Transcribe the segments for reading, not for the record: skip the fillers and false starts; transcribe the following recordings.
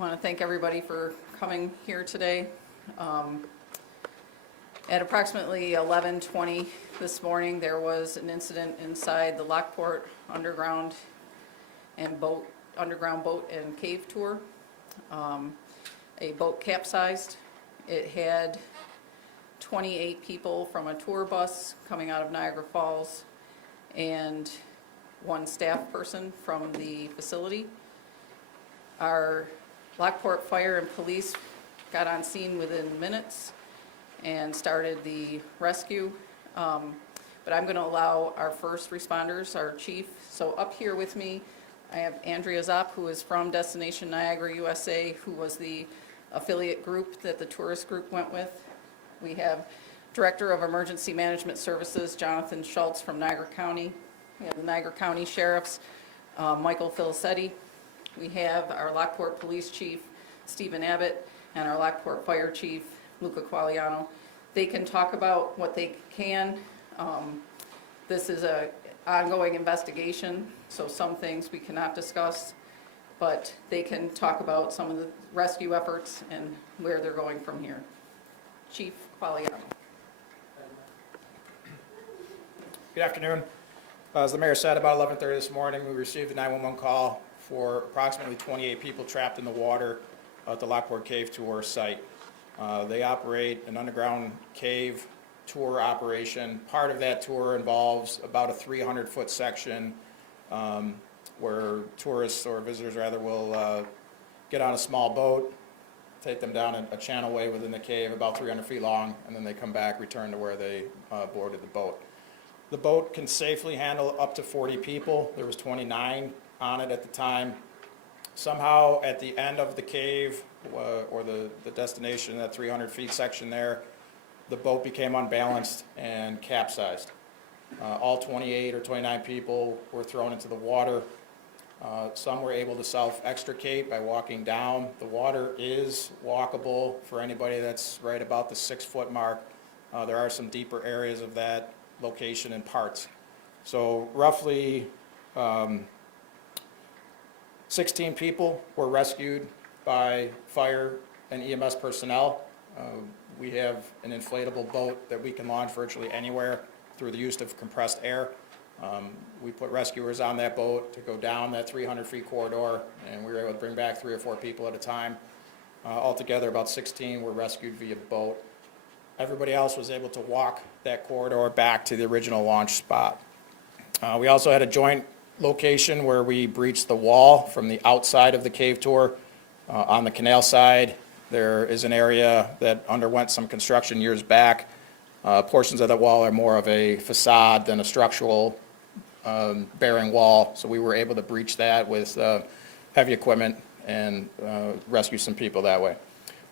want to thank everybody for coming here today. At approximately 11:20 this morning, there was an incident inside the Lockport underground boat and cave tour. A boat capsized. It had 28 people from a tour bus coming out of Niagara Falls and one staff person from the facility. Our Lockport Fire and Police got on scene within minutes and started the rescue. But I'm going to allow our first responders, our chief. So up here with me, I have Andrea Zopp, who is from Destination Niagara, USA, who was the affiliate group that the tourist group went with. We have Director of Emergency Management Services, Jonathan Schultz from Niagara County. We have the Niagara County Sheriffs, Michael Filicetti. We have our Lockport Police Chief, Stephen Abbott, and our Lockport Fire Chief, Luca Quagliano. They can talk about what they can. This is an ongoing investigation, so some things we cannot discuss, but they can talk about some of the rescue efforts and where they're going from here. Chief Quagliano. Good afternoon. As the mayor said, about 11:30 this morning, we received a 911 call for approximately 28 people trapped in the water at the Lockport Cave Tour site. They operate an underground cave tour operation. Part of that tour involves about a 300-foot section where tourists or visitors rather will get on a small boat, take them down a channelway within the cave about 300 feet long, and then they come back, return to where they boarded the boat. The boat can safely handle up to 40 people. There was 29 on it at the time. Somehow at the end of the cave or the destination, that 300 feet section there, the boat became unbalanced and capsized. All 28 or 29 people were thrown into the water. Some were able to self-extricate by walking down. The water is walkable for anybody that's right about the 6-foot mark. There are some deeper areas of that location in parts. So roughly 16 people were rescued by fire and EMS personnel. We have an inflatable boat that we can launch virtually anywhere through the use of compressed air. We put rescuers on that boat to go down that 300 feet corridor, and we were able to bring back 3 or 4 people at a time. Altogether, about 16 were rescued via boat. Everybody else was able to walk that corridor back to the original launch spot. We also had a joint location where we breached the wall from the outside of the cave tour. On the canal side, there is an area that underwent some construction years back. Portions of that wall are more of a facade than a structural bearing wall, so we were able to breach that with heavy equipment and rescue some people that way.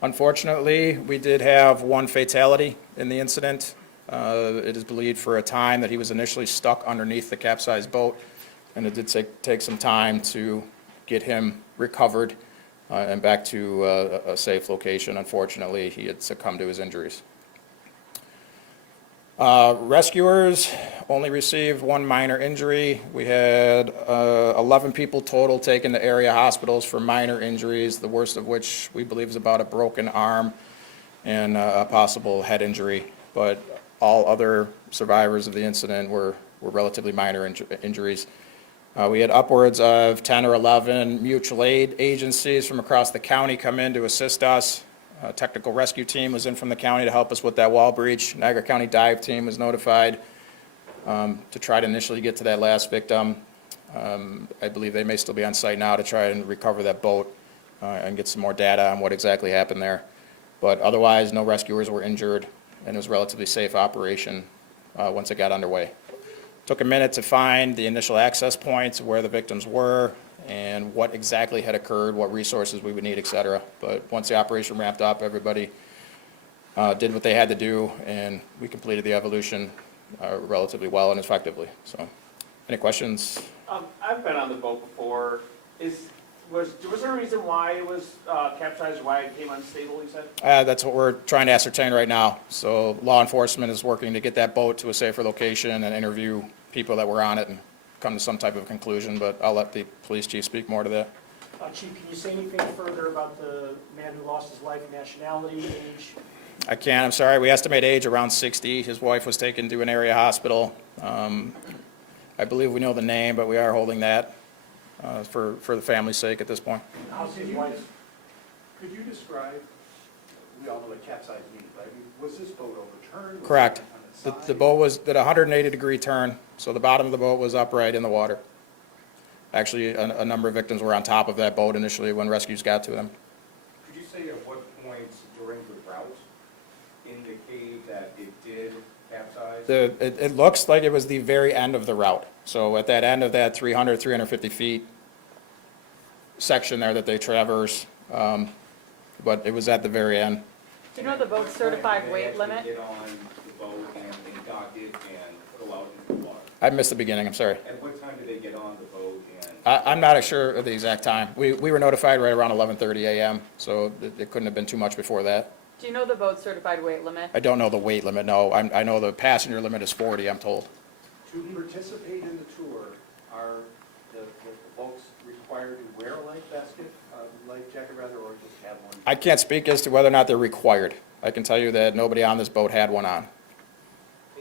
Unfortunately, we did have one fatality in the incident. It is believed for a time that he was initially stuck underneath the capsized boat, and it did take some time to get him recovered and back to a safe location. Unfortunately, he had succumbed to his injuries. Rescuers only received one minor injury. We had 11 people total taken to area hospitals for minor injuries, the worst of which we believe is about a broken arm and a possible head injury. But all other survivors of the incident were relatively minor injuries. We had upwards of 10 or 11 mutual aid agencies from across the county come in to assist us. A technical rescue team was in from the county to help us with that wall breach. Niagara County dive team was notified to try to initially get to that last victim. I believe they may still be on site now to try and recover that boat and get some more data on what exactly happened there. But otherwise, no rescuers were injured, and it was a relatively safe operation once it got underway. Took a minute to find the initial access points where the victims were and what exactly had occurred, what resources we would need, et cetera. But once the operation ramped up, everybody did what they had to do, and we completed the evolution relatively well and effectively. So, any questions? I've been on the boat before. Was there a reason why it was capsized, why it became unstable, you said? That's what we're trying to ascertain right now. So law enforcement is working to get that boat to a safer location and interview people that were on it and come to some type of conclusion, but I'll let the police chief speak more to that. Chief, can you say anything further about the man who lost his life, nationality, age? I can't, I'm sorry. We estimate age around 60. His wife was taken to an area hospital. I believe we know the name, but we are holding that for the family's sake at this point. How's his wife? Could you describe, we all know what capsized means, but I mean, was this boat overturned? Was it Correct. on its The side? boat was at a 180-degree turn, so the bottom of the boat was upright in the water. Actually, a number of victims were on top of that boat initially when rescues got to them. Could you say at what points during the route in the cave that it did capsize? It looks like it was the very end of the route. So at that end of that 300, 350 feet section there that they traverse, but it was at the very end. Do you know the boat's certified Did they weight actually limit? get on the boat and dock it and go out into the water? I missed the beginning, I'm sorry. At what time did they get on the boat and? I'm not sure of the exact time. We were notified right around 11:30 a.m., so it couldn't have been too much before that. Do you know the boat's certified weight limit? I don't know the weight limit, no. I know the passenger limit is 40, I'm told. To participate in the tour, are the folks required to wear a life jacket rather, or just have one? I can't speak as to whether or not they're required. I can tell you that nobody on this boat had one on.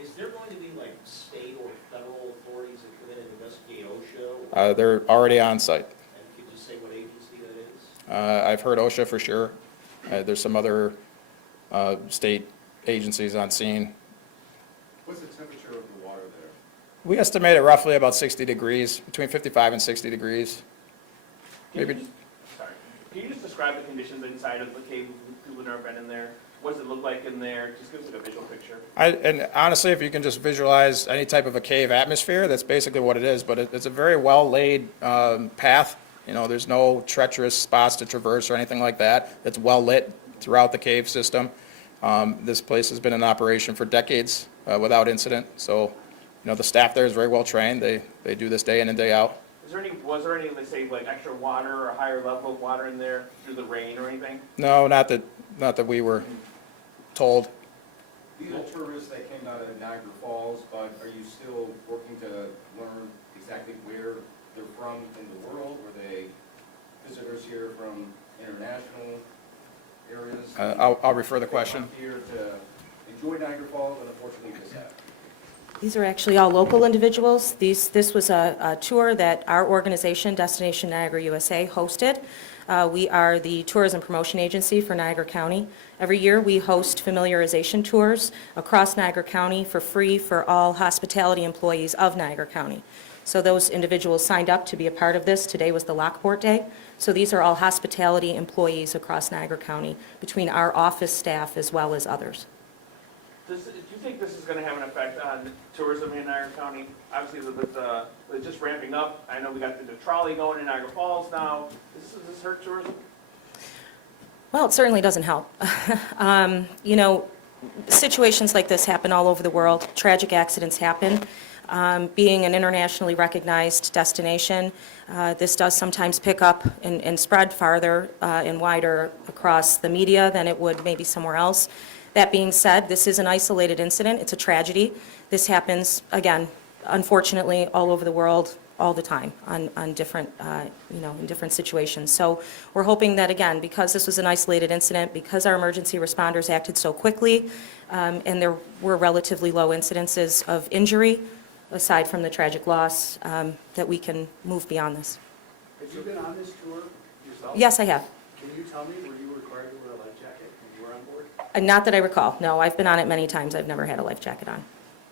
Is there going to be like state or federal authorities that come in and investigate OSHA? They're already on site. And could you say what agency that is? I've heard OSHA for sure. There's some other state agencies on scene. What's the temperature of the water there? We estimate it roughly about 60 degrees, between 55 and 60 degrees. Can you Maybe- just- Sorry. Can you just describe the conditions inside of the cave? People who've never been in there. What does it look like in there? Just give us like a visual picture. And honestly, if you can just visualize any type of a cave atmosphere, that's basically what it is. But it's a very well-laid path. You know, there's no treacherous spots to traverse or anything like that. It's well-lit throughout the cave system. This place has been in operation for decades without incident. So, you know, the staff there is very well-trained. They do this day in and day out. Was there any, let's say, like extra water or a higher level of water in there through the rain or anything? No, not that we were told. These are tourists that came out of Niagara Falls, but are you still working to learn exactly where they're from in the world? Were they visitors here from international areas? I'll refer the question. Here to enjoy Niagara Falls, and unfortunately this happened. These are actually all local individuals. This was a tour that our organization, Destination Niagara USA, hosted. We are the tourism promotion agency for Niagara County. Every year, we host familiarization tours across Niagara County for free for all hospitality employees of Niagara County. So those individuals signed up to be a part of this. Today was the Lockport Day. So these are all hospitality employees across Niagara County, between our office staff as well as others. Do you think this is going to have an effect on tourism in Niagara County? Obviously, with just ramping up, I know we got the trolley going in Niagara Falls now. Does this hurt tourism? Well, it certainly doesn't help. You know, situations like this happen all over the world. Tragic accidents happen. Being an internationally recognized destination, this does sometimes pick up and spread farther and wider across the media than it would maybe somewhere else. That being said, this is an isolated incident. It's a tragedy. This happens, again, unfortunately, all over the world, all the time, on different, you know, in different situations. So we're hoping that, again, because this was an isolated incident, because our emergency responders acted so quickly, and there were relatively low incidences of injury, aside from the tragic loss, that we can move beyond this. Have you been on this tour yourself? Yes, I have. Can you tell me, were you required to wear a life jacket when you were on board? Not that I recall. No, I've been on it many times. I've never had a life jacket on.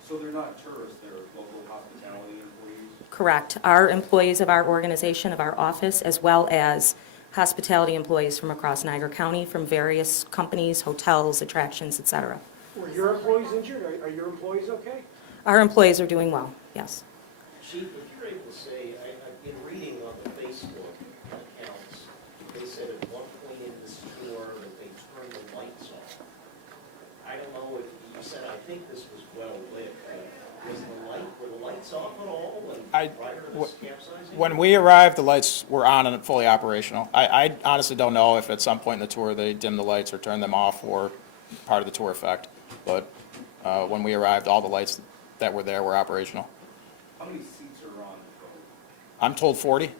So they're not tourists, they're local hospitality employees? Correct. Our employees of our organization, of our office, as well as hospitality employees from across Niagara County, from various companies, hotels, attractions, et cetera. Were your employees injured? Are your employees okay? Our employees are doing well, yes. Chief, if you're able to say, I've been reading on the Facebook accounts, they said at one point in this tour that they turned the lights off. I don't know if you said, I think this was well lit, were the lights off at all prior to this capsizing? When we arrived, the lights were on and fully operational. I honestly don't know if at some point in the tour they dimmed the lights or turned them off or part of the tour effect. But when we arrived, all the lights that were there were operational. How many seats are on the boat? I'm told 40.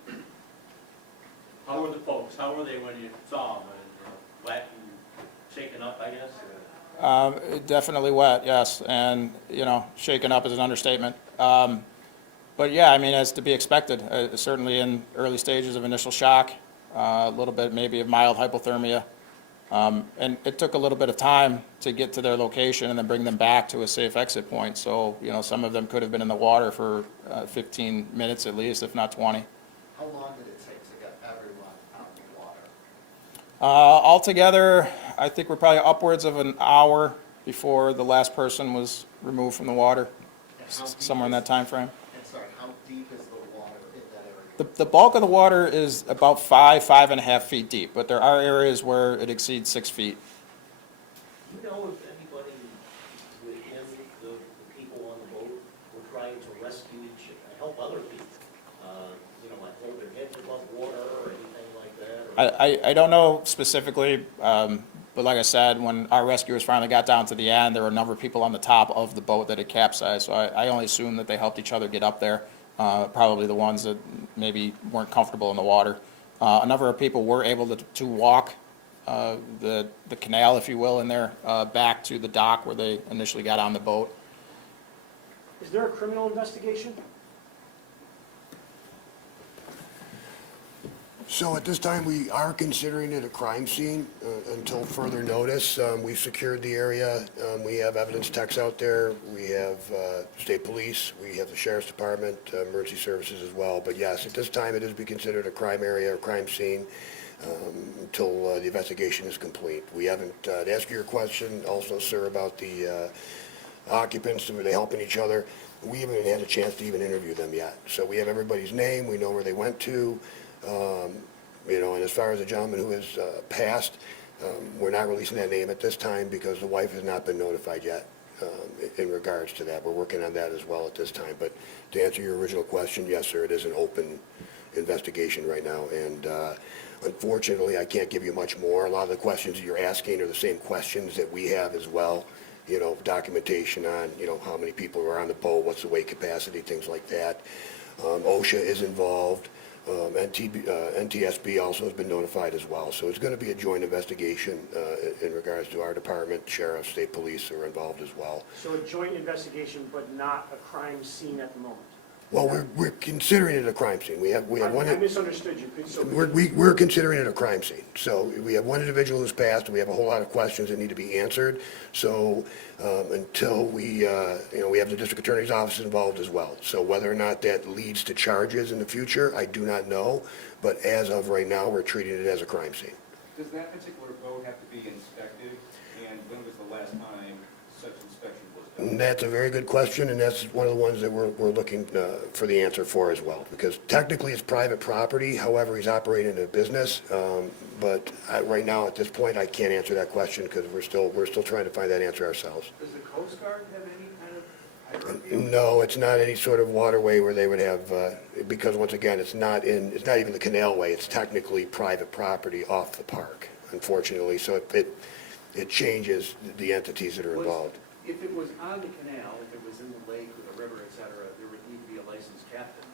How were the folks, how were they when you saw them? Wet and shaken up, I guess? Definitely wet, yes, and, shaken up is an understatement. But yeah, I mean, as to be expected, certainly in early stages of initial shock, a little bit maybe of mild hypothermia. And it took a little bit of time to get to their location and then bring them back to a safe exit point. So, some of them could have been in the water for 15 minutes at least, if not 20. How long did it take to get everyone out of the water? Altogether, I think we're probably upwards of an hour before the last person was removed from the water, somewhere in that time frame. And sorry, how deep is the water in that area? The bulk of the water is about 5.5 feet deep, but there are areas where it exceeds 6 feet. Do you know if anybody within the people on the boat were trying to rescue help other people? Like hold their heads above water or anything like that? I don't know specifically, but like I said, when our rescuers finally got down to the end, there were a number of people on the top of the boat that had capsized, so I only assume that they helped each other get up there, probably the ones that maybe weren't comfortable in the water. A number of people were able to walk the canal, if you will, in there, back to the dock where they initially got on the boat. Is there a criminal investigation? So at this time, we are considering it a crime scene until further notice. We've secured the area. We have evidence techs out there. We have state police. We have the sheriff's department, emergency services as well. But yes, at this time, it is be considered a crime area or crime scene until the investigation is complete. We haven't, to answer your question also, sir, about the occupants, were they helping each other? We haven't had a chance to even interview them yet. So we have everybody's name. We know where they went to. And as far as the gentleman who has passed, we're not releasing that name at this time because the wife has not been notified yet in regards to that. We're working on that as well at this time. But to answer your original question, yes, sir, it is an open investigation right now. And unfortunately, I can't give you much more. A lot of the questions that you're asking are the same questions that we have as well. Documentation on, how many people are on the boat, what's the weight capacity, things like that. OSHA is involved. NTSB also has been notified as well. So it's going to be a joint investigation in regards to our department, sheriff, state police are involved as well. So a joint investigation, but not a crime scene at the moment? Well, we're considering it a crime scene. We have one. I misunderstood you. We're considering it a crime scene. So we have one individual who's passed, and we have a whole lot of questions that need to be answered. So until we have the district attorney's office involved as well. So whether or not that leads to charges in the future, I do not know. But as of right now, we're treating it as a crime scene. Does that particular boat have to be inspected? And when was the last time such inspection was done? And that's a very good question, and that's one of the ones that we're looking for the answer for as well. Because technically it's private property, however, he's operating a business. But right now, at this point, I can't answer that question because we're still trying to find that answer ourselves. Does the Coast Guard have any kind of hierarchy? No, it's not any sort of waterway where they would have, because once again, it's not even the canalway. It's technically private property off the park, unfortunately. So it changes the entities that are involved. If it was on the canal, if it was in the lake or the river, et cetera, there would need to be a licensed captain,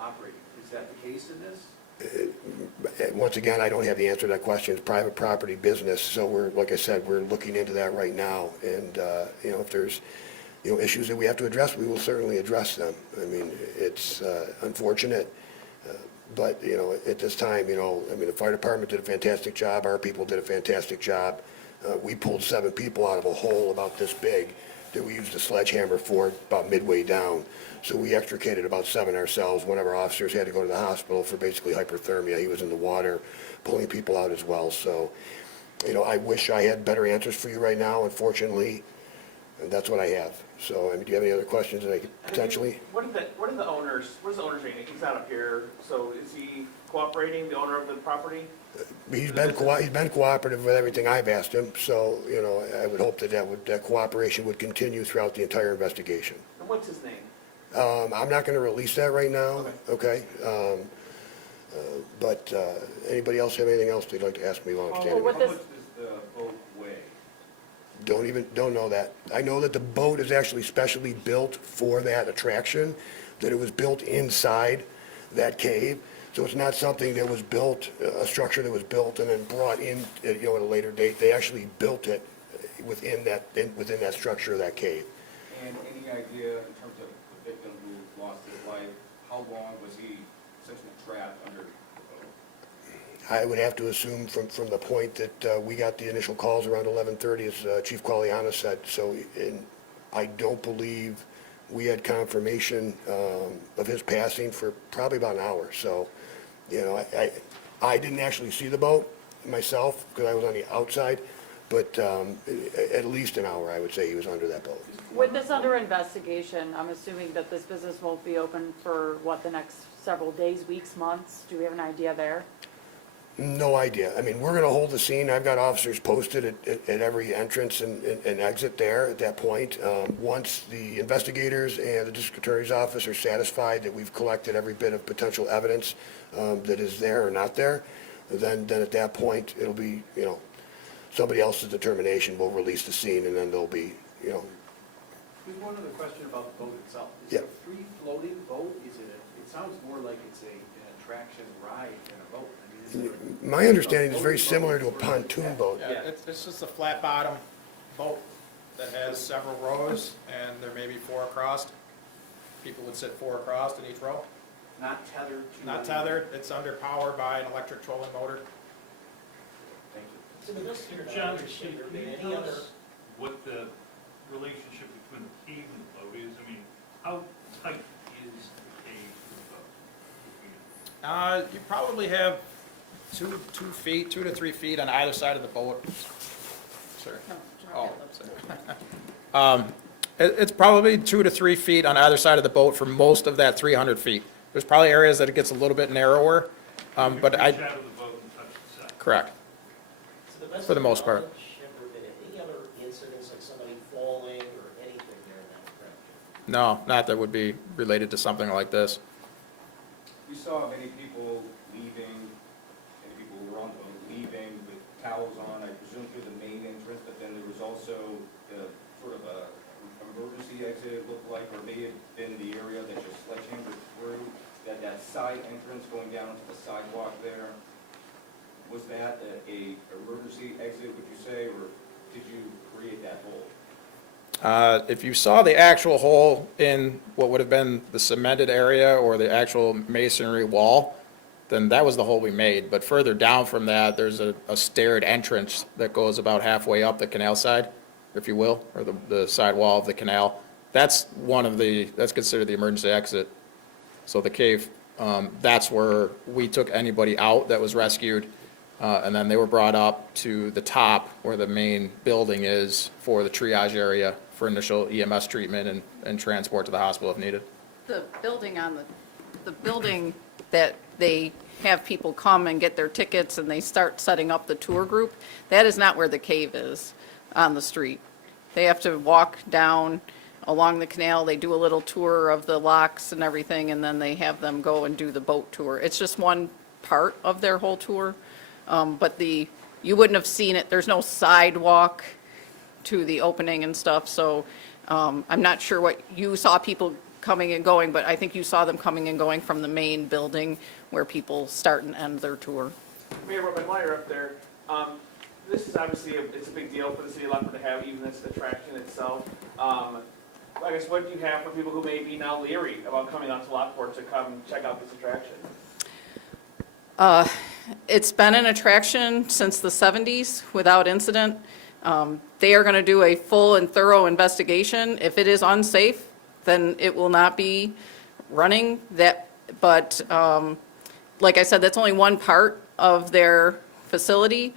operating. Is that the case in this? Once again, I don't have the answer to that question. It's private property business, so like I said, we're looking into that right now. And, if there's, issues that we have to address, we will certainly address them. I mean, it's unfortunate, but, at this time, the fire department did a fantastic job. Our people did a fantastic job. We pulled 7 people out of a hole about this big that we used a sledgehammer for about midway down. So we extricated about 7 ourselves. One of our officers had to go to the hospital for basically hypothermia. He was in the water pulling people out as well. So, I wish I had better answers for you right now. Unfortunately, that's what I have. So, do you have any other questions that I could potentially? What are the owners doing? He's not up here, so is he cooperating, the owner of the property? He's been cooperative with everything I've asked him, so, I would hope that cooperation would continue throughout the entire investigation. And what's his name? I'm not gonna release that right now, okay? But anybody else have anything else they'd like to ask me while I'm standing? Well, How what much this- does the boat weigh? Don't know that. I know that the boat is actually specially built for that attraction, that it was built inside that cave. So it's not something that was built, a structure that was built and then brought in, at a later date. They actually built it within that structure of that cave. And any idea in terms of the victim who lost his life, how long was he essentially trapped under the boat? I would have to assume from the point that we got the initial calls around 11:30, as Chief Qualiana said. So I don't believe we had confirmation of his passing for probably about an hour. So, I didn't actually see the boat myself because I was on the outside, but at least an hour, I would say, he was under that boat. With this under investigation, I'm assuming that this business won't be open for, the next several days, weeks, months? Do we have an idea there? No idea. I mean, we're going to hold the scene. I've got officers posted at every entrance and exit there at that point. Once the investigators and the district attorney's office are satisfied that we've collected every bit of potential evidence that is there or not there, then at that point, it'll be, somebody else's determination will release the scene, and then there'll be, There's one other question about the boat itself. Is Yeah. it a free-floating boat? It sounds more like it's an attraction ride than a boat. I mean, is it My understanding is very similar to a pontoon boat. Yeah, it's just a flat bottom boat that has several rows, and there may be 4 across. People would sit 4 across in each row. not tethered to? Not tethered, it's under power by an electric trolling motor. Thank you. So the rest of John, should can there you be any tell other? us what the relationship between the cave and the boat is? I mean, how tight is the cave to the boat? You probably have 2 feet, 2 to 3 feet on either side of the boat. Sorry. Oh, sorry. It's probably 2 to 3 feet on either side of the boat for most of that 300 feet. There's probably areas that it gets a little bit narrower, but You can I, reach out of the boat and touch the side. correct. To the best For the of your most part. knowledge, have there been any other incidents like somebody falling or anything there in that direction? No, not that would be related to something like this. We saw many people leaving, many people who were on the boat leaving with towels on, I presume through the main entrance, but then there was also sort of a emergency exit, it looked like, or may have been the area that your sledgehammer through, that side entrance going down to the sidewalk there. Was that a emergency exit, would you say, or did you create that hole? If you saw the actual hole in what would have been the cemented area or the actual masonry wall, then that was the hole we made. But further down from that, there's a staired entrance that goes about halfway up the canal side, if you will, or the side wall of the canal. That's that's considered the emergency exit. So the cave, that's where we took anybody out that was rescued, and then they were brought up to the top where the main building is for the triage area for initial EMS treatment and transport to the hospital if needed. The building the building that they have people come and get their tickets and they start setting up the tour group, that is not where the cave is on the street. They have to walk down along the canal, they do a little tour of the locks and everything, and then they have them go and do the boat tour. It's just one part of their whole tour, but you wouldn't have seen it, there's no sidewalk to the opening and stuff, so I'm not sure what, you saw people coming and going, but I think you saw them coming and going from the main building where people start and end their tour. Mayor Robin, while you're up there, this is obviously, it's a big deal for the city of Lockport to have even this attraction itself. I guess what do you have for people who may be now leery about coming out to Lockport to come check out this attraction? It's been an attraction since the 70s without incident. They are going to do a full and thorough investigation. If it is unsafe, then it will not be running. But like I said, that's only one part of their facility.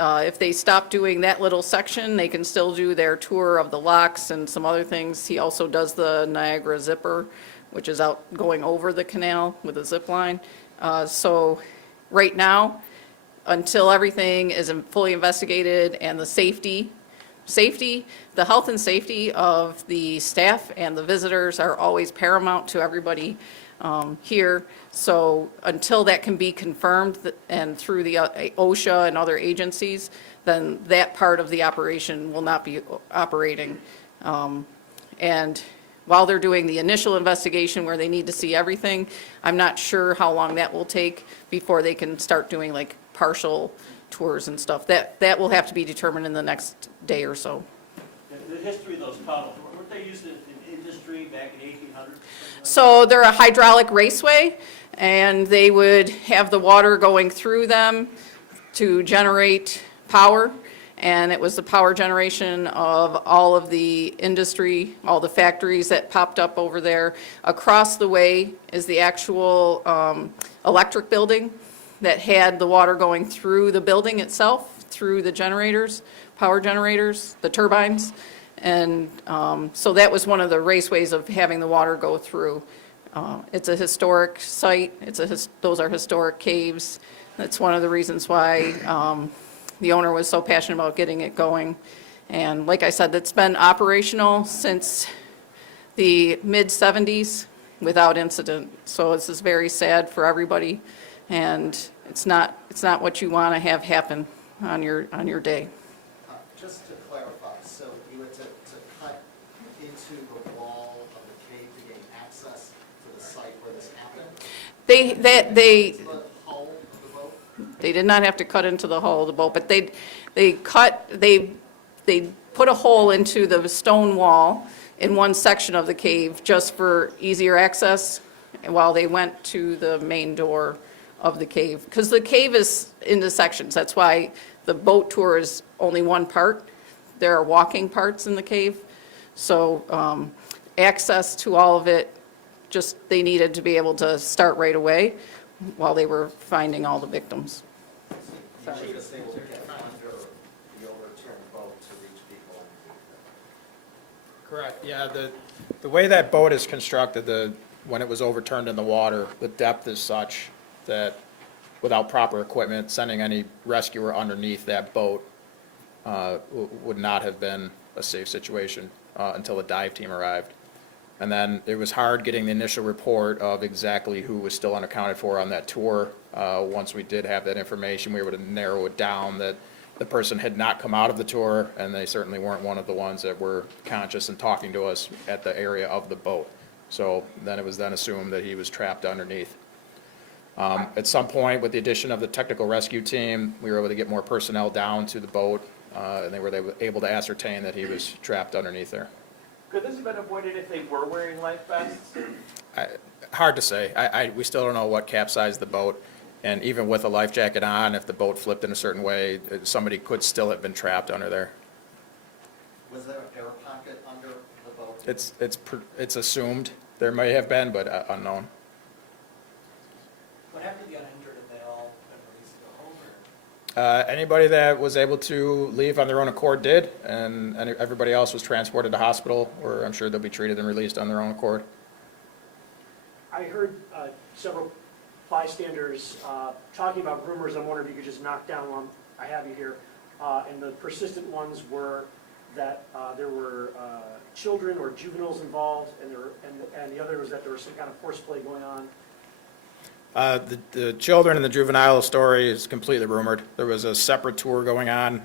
If they stop doing that little section, they can still do their tour of the locks and some other things. He also does the Niagara Zipper, which is out going over the canal with a zip line. So right now, until everything is fully investigated and the the health and safety of the staff and the visitors are always paramount to everybody here. So until that can be confirmed and through the OSHA and other agencies, then that part of the operation will not be operating. And while they're doing the initial investigation where they need to see everything, I'm not sure how long that will take before they can start doing like partial tours and stuff. That will have to be determined in the next day or so. The history of those tunnels, weren't they used in industry back in 1800s? So they're a hydraulic raceway, and they would have the water going through them to generate power. And it was the power generation of all of the industry, all the factories that popped up over there. Across the way is the actual electric building that had the water going through the building itself, through the generators, power generators, the turbines. And so that was one of the raceways of having the water go through. It's a historic site. Those are historic caves. That's one of the reasons why the owner was so passionate about getting it going. And like I said, it's been operational since the mid-'70s without incident. So this is very sad for everybody, and it's not what you want to have happen on your day. Just to clarify, so you had to cut into the wall of the cave to gain access to the site where this happened? They To the hull of the boat? They did not have to cut into the hull of the boat, but they put a hole into the stone wall in one section of the cave just for easier access while they went to the main door of the cave. Because the cave is into sections. That's why the boat tour is only one part. There are walking parts in the cave. So access to all of it, just they needed to be able to start right away while they were finding all the victims. You were just able to get under the overturned boat to reach people underneath it. Correct, yeah, the way that boat is constructed, when it was overturned in the water, the depth is such that without proper equipment, sending any rescuer underneath that boat would not have been a safe situation until the dive team arrived. And then it was hard getting the initial report of exactly who was still unaccounted for on that tour. Once we did have that information, we were able to narrow it down that the person had not come out of the tour, and they certainly weren't one of the ones that were conscious and talking to us at the area of the boat. So then it was then assumed that he was trapped underneath. At some point, with the addition of the technical rescue team, we were able to get more personnel down to the boat, and they were able to ascertain that he was trapped underneath there. Could this have been avoided if they were wearing life vests? Hard to say. We still don't know what capsized the boat, and even with a life jacket on, if the boat flipped in a certain way, somebody could still have been trapped under there. Was there an air pocket under the boat? It's assumed there may have been, but unknown. What happened if you got injured and they all got released to go home, or? Anybody that was able to leave on their own accord did, and everybody else was transported to hospital, where I'm sure they'll be treated and released on their own accord. I heard several bystanders talking about rumors. I'm wondering if you could just knock down one. I have you here. And the persistent ones were that there were children or juveniles involved, and the other was that there was some kind of horseplay going on. The children and the juvenile story is completely rumored. There was a separate tour going on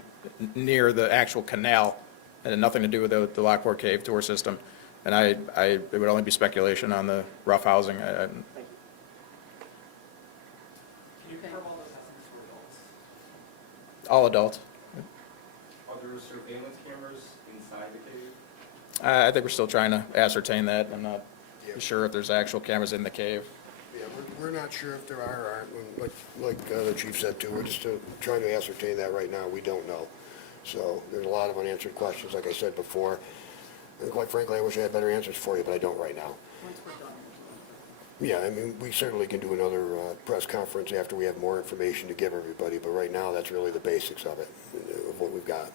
near the actual canal. It had nothing to do with the Lockport Cave Tour system. And it would only be speculation on the rough housing. Thank you. Can you confirm all those houses were adults? All adults. Are there surveillance cameras inside the cave? I think we're still trying to ascertain that. I'm not sure if there's actual cameras in the cave. Yeah, we're not sure if there are or aren't. Like the chief said too, we're just trying to ascertain that right now. We don't know. So there's a lot of unanswered questions, like I said before. And quite frankly, I wish I had better answers for you, but I don't right now. Once we're done. Yeah, I mean, we certainly can do another press conference after we have more information to give everybody, but right now, that's really the basics of it, of what we've got.